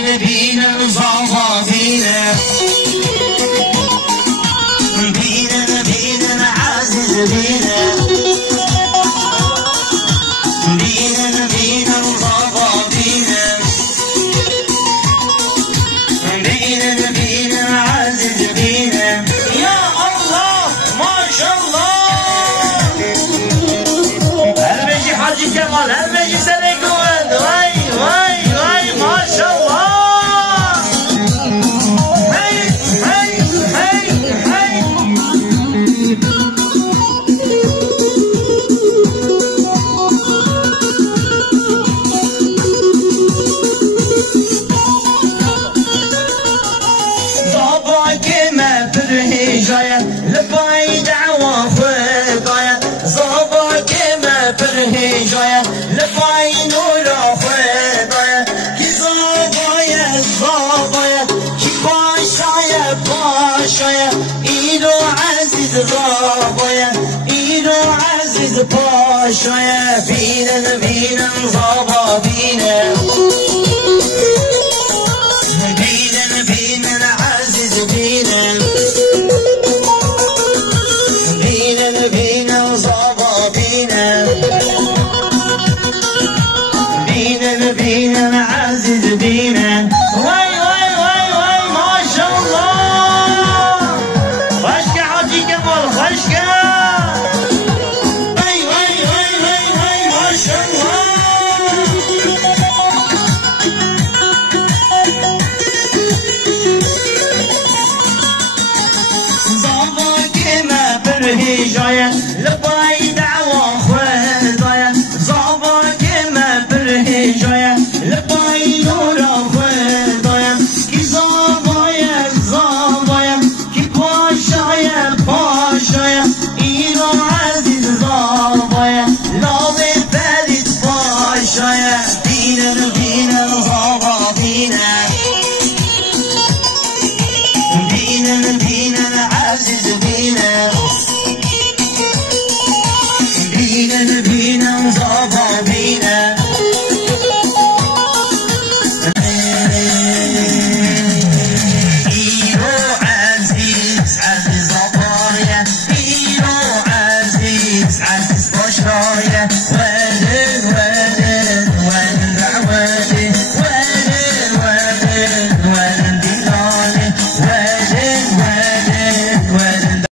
بینن بینن زاوا بینن بینن بینن عزیز بینن بینن بینن زاوا بینن بینن بینن عزیز بینن یا الله ماشاءالله البجی حاجی کمال البجی سلیکوند وای وای وای ماشاءالله هی هی هی هی زابا كما برهجايا لباي دعوة خدايا زابا كما برهجايا لباي نورا خدايا كي زابايا زابايا كي باشايا باشايا إيدو عزيز زابايا إيدو عزيز باشايا بينا بينا زابا بينا بينا بينا عزيز بينا بينا بينا زابا بينا بينا بينا عزيز بينا واي واي واي واي ما شاء الله خشكة حاجي كمال خشكة واي واي واي واي واي ما شاء الله برهجايا لباي دعوة خدايا زابا كما برهجايا لباي نورا خدايا كي زابايا زابايا كي باشايا باشايا إيرو عزيز زابايا لابي بلد باشايا بينا بينا زابا بينا بينا بينا عزيز بينا بينا بينا زابا